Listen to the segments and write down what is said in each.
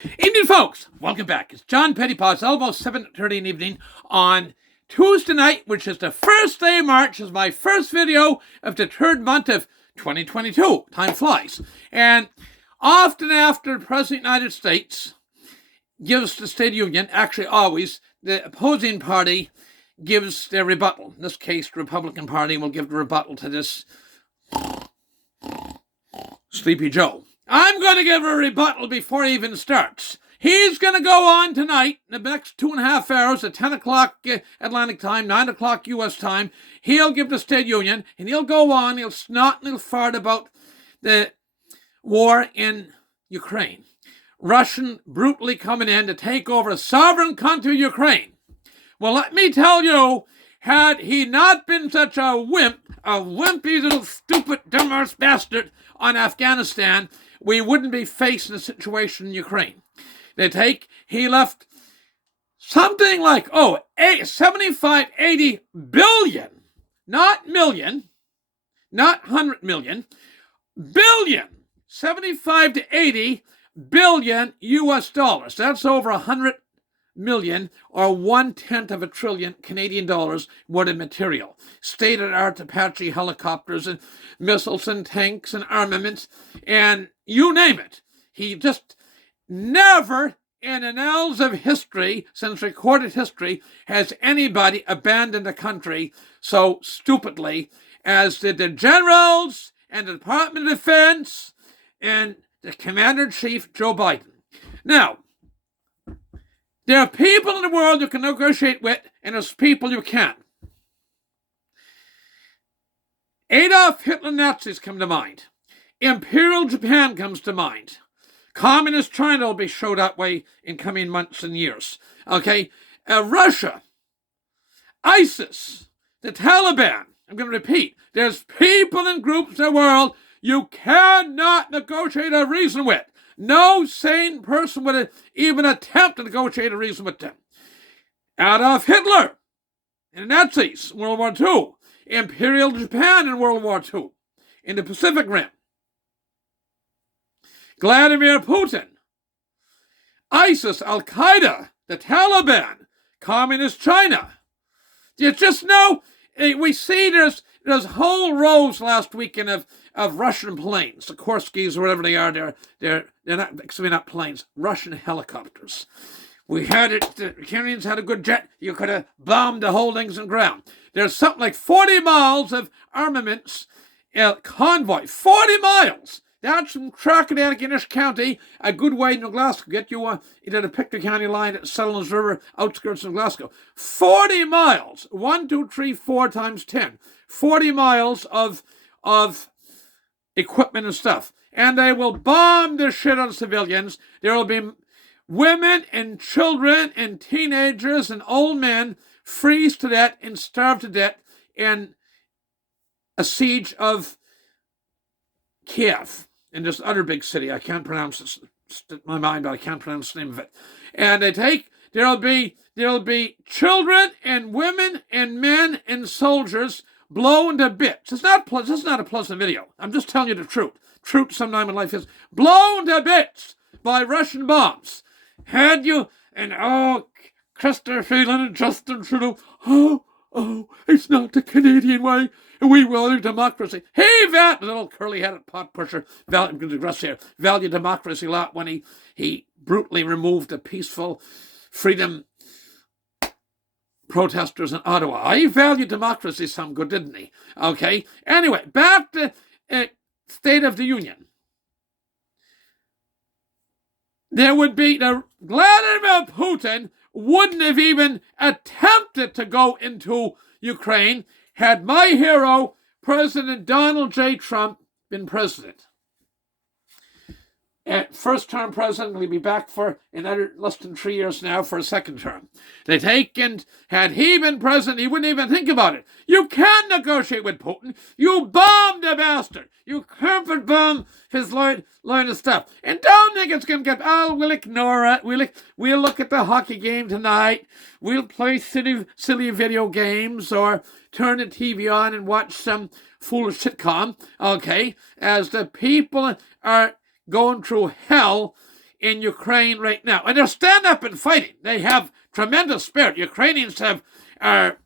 Evening, folks. Welcome back. It's John Pettipas, almost 7:30 in the evening on Tuesday night, which is the first day of March, is my first video of the third month of 2022. Time flies. And often after the President of the United States gives the State of the Union, actually always, the opposing party gives their rebuttal. In this case, the Republican Party will give the rebuttal to this Sleepy Joe. I'm going to give a rebuttal before he even starts. He's going to go on tonight, in the next 2.5 hours, at 10 o'clock Atlantic time, 9 o'clock U.S. time. He'll give the State of the Union, and he'll go on, he'll snot and he'll fart about the war in Ukraine. Russian brutally coming in to take over a sovereign country, Ukraine. Well, let me tell you, had he not been such a wimpy little stupid dumbass bastard on Afghanistan, we wouldn't be facing a situation in Ukraine. He left something like, 75, 80 billion, not million, not 100 million, billion, 75 to 80 billion US dollars. That's over 100 million or 1/10 of a trillion Canadian dollars worth of material. State-of-the-art Apache helicopters and missiles and tanks and armaments and you name it. He just never in annals of history, since recorded history, has anybody abandoned a country so stupidly as did the generals and the Department of Defense and the Commander-in-Chief Joe Biden. Now, there are people in the world you can negotiate with, and there's people you can't. Adolf Hitler Nazis come to mind. Imperial Japan comes to mind. Communist China will be showed that way in coming months and years. Okay? Russia, ISIS, the Taliban. I'm going to repeat. There's people and groups in the world you cannot negotiate a reason with. No sane person would even attempt to negotiate a reason with them. Adolf Hitler and the Nazis in World War II. Imperial Japan in World War II. In the Pacific Rim. Vladimir Putin. ISIS, Al-Qaeda, the Taliban, Communist China. You just know, we see there's whole rows last weekend of Russian planes, the Korskys or whatever they are. They're not planes, Russian helicopters. We had it. The Canadians had a good jet. You could have bombed the whole things on ground. There's something like 40 miles of armaments convoy. 40 miles. That's from Crocodile, Innish County, a good way to Glasgow. Get you into the Pictou County line at Sellons River, outskirts of Glasgow. 40 miles. 1, 2, 3, 4 times 10. 40 miles of equipment and stuff. And they will bomb the shit out of civilians. There will be women and children and teenagers and old men freeze to death and starve to death in a siege of Kiev. In this other big city, I can't pronounce it. It's in my mind, but I can't pronounce the name of it. And there'll be children and women and men and soldiers blown to bits. This is not a pleasant video. I'm just telling you the truth. Truth sometime in life is blown to bits by Russian bombs. Had you and Christopher Freeland and Justin Trudeau, it's not the Canadian way. We value democracy. Hey, the little curly-headed pot pusher, value democracy a lot when he brutally removed the peaceful freedom protesters in Ottawa. He valued democracy some good, didn't he? Okay. Anyway, back to State of the Union. There would be Vladimir Putin wouldn't have even attempted to go into Ukraine had my hero, President Donald J. Trump, been president. First-term president, will be back for another less than 3 years now for a second term. Had he been president, he wouldn't even think about it. You can't negotiate with Putin. You bombed the bastard. You carpet bomb his line of stuff. And don't think it's going to we'll ignore it. We'll look at the hockey game tonight. We'll play silly video games or turn the TV on and watch some foolish sitcom. Okay, as the people are going through hell in Ukraine right now. And they're standing up and fighting. They have tremendous spirit. Ukrainians are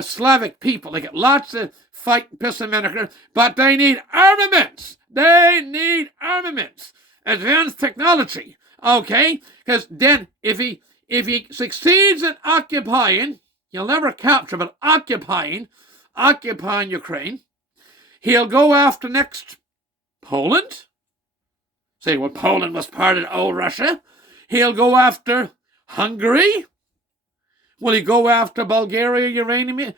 Slavic people. They get lots of fight and piss and vinegar, but they need armaments. They need armaments. Advanced technology. Okay? Because then if he succeeds in occupying, he'll never capture, but occupying Ukraine, he'll go after next Poland. Say, well, Poland was part of old Russia. He'll go after Hungary. Will he go after Bulgaria, Romania?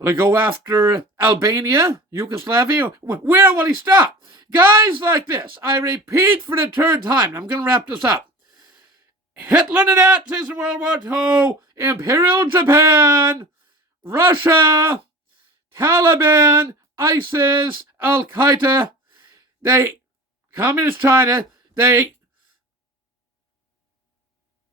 Will he go after Albania, Yugoslavia? Where will he stop? Guys like this, I repeat for the third time, I'm going to wrap this up. Hitler and the Nazis in World War II, Imperial Japan, Russia, Taliban, ISIS, Al-Qaeda, Communist China, they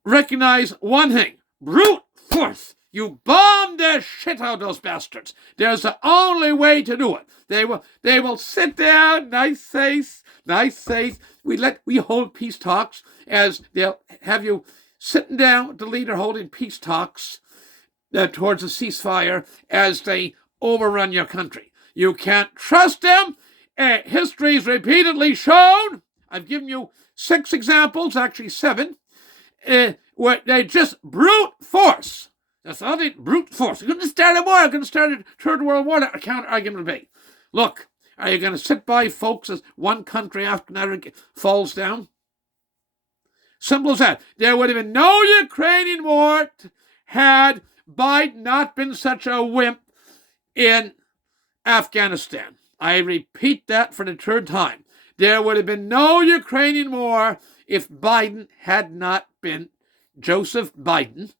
recognize one thing: brute force. You bomb the shit out of those bastards. There's the only way to do it. They will sit down, nice face. We hold peace talks, as they'll have you sitting down with the leader holding peace talks towards a ceasefire as they overrun your country. You can't trust them. History's repeatedly shown. I've given you 6 examples, actually 7, where they just brute force. That's all they brute force. You're going to start a war. You're going to start a Third World War. That counter argument will be, look, are you going to sit by, folks, as one country after another falls down? Simple as that. There would have been no Ukrainian war had Biden not been such a wimp in Afghanistan. I repeat that for the third time. There would have been no Ukrainian war if Biden had not been, Joseph Biden,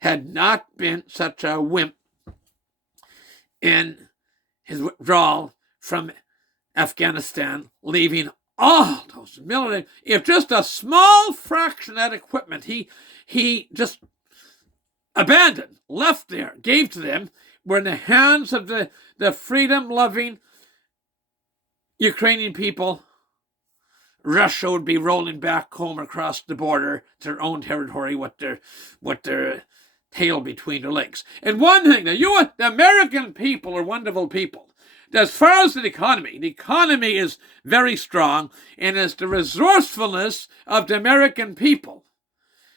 had not been such a wimp in his withdrawal from Afghanistan, leaving all those military, if just a small fraction of that equipment he just abandoned, left there, gave to them, were in the hands of the freedom-loving Ukrainian people, Russia would be rolling back home across the border to their own territory with their tail between their legs. And one thing, the American people are wonderful people. As far as the economy is very strong, and it's the resourcefulness of the American people.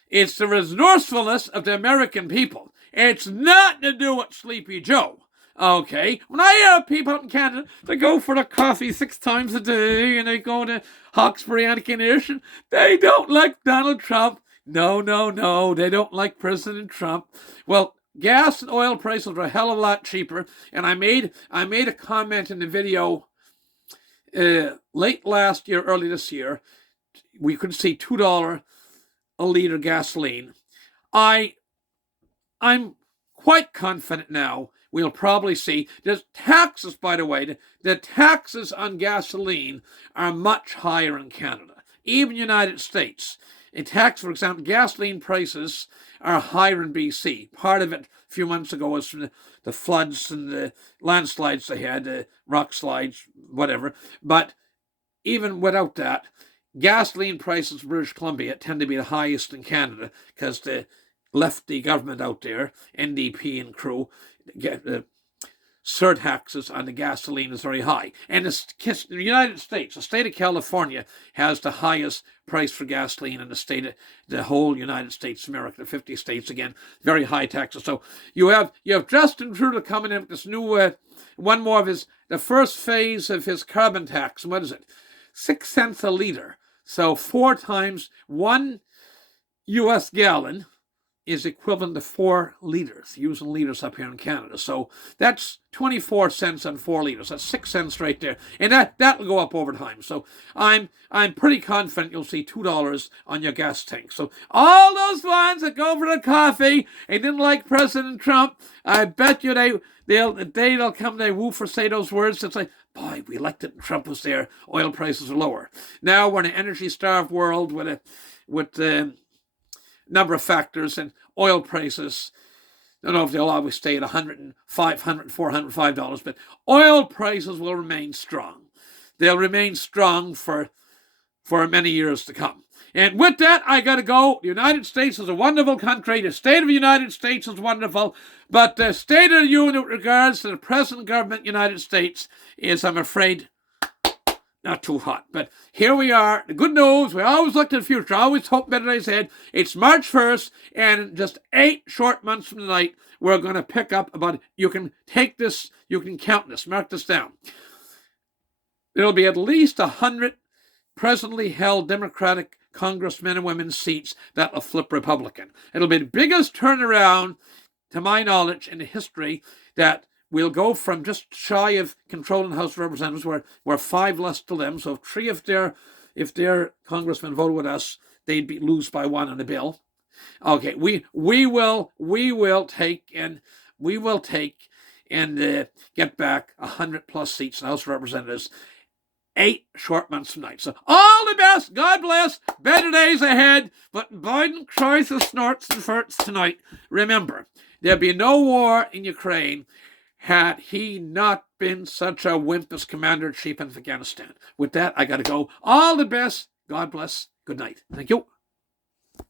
It's the resourcefulness of the American people. It's not to do with Sleepy Joe. Okay, when I hear people up in Canada, they go for the coffee 6 times a day, and they go to Hawkesbury, Antigonish, and they don't like Donald Trump. No, they don't like President Trump. Well, gas and oil prices are a hell of a lot cheaper, and I made a comment in the video late last year, early this year. We could see $2 a liter gasoline. I'm quite confident now we'll probably see. There's taxes, by the way. The taxes on gasoline are much higher in Canada, even United States. In tax, for example, gasoline prices are higher in BC. Part of it a few months ago was from the floods and the landslides they had, rock slides, whatever. But even without that, gasoline prices in British Columbia tend to be the highest in Canada because the lefty government out there, NDP and crew, get surtaxes on the gasoline is very high. And the United States, the state of California, has the highest price for gasoline in the whole United States of America, the 50 states, again, very high taxes. So you have Justin Trudeau coming in with this new, one more of the first phase of his carbon tax. What is it? 6 cents a liter. So 4 times 1 U.S. gallon is equivalent to 4 liters, using liters up here in Canada. So that's 24 cents on 4 liters. That's 6 cents right there. And that'll go up over time. So I'm pretty confident you'll see $2 on your gas tank. So all those ones that go for the coffee and didn't like President Trump, I bet you the day they'll come, they woo for say those words. It's like, boy, we elected and Trump was there. Oil prices are lower. Now we're in an energy-starved world with number of factors, and oil prices I don't know if they'll always stay at $105, $100, $400, $5, but oil prices will remain strong. They'll remain strong for many years to come. And with that, I got to go. The United States is a wonderful country. The state of the United States is wonderful. But the state of the union with regards to the present government of the United States is, I'm afraid, not too hot. But here we are. The good news, we always look to the future. I always hope better days ahead. It's March 1st, and in just 8 short months from tonight, we're going to pick up about, you can take this, you can count this, mark this down. There'll be at least 100 presently held Democratic congressmen and women seats that will flip Republican. It'll be the biggest turnaround, to my knowledge, in the history, that we'll go from just shy of controlling the House of Representatives, where we're 5 less to them. So if their congressmen vote with us, they'd lose by 1 on the bill. Okay, we will take and get back 100 plus seats in the House of Representatives 8 short months from tonight. So all the best. God bless. Better days ahead. But Biden tries to snorts and farts tonight. Remember, there'd be no war in Ukraine had he not been such a wimp as Commander-in-Chief in Afghanistan. With that, I got to go. All the best. God bless. Good night. Thank you.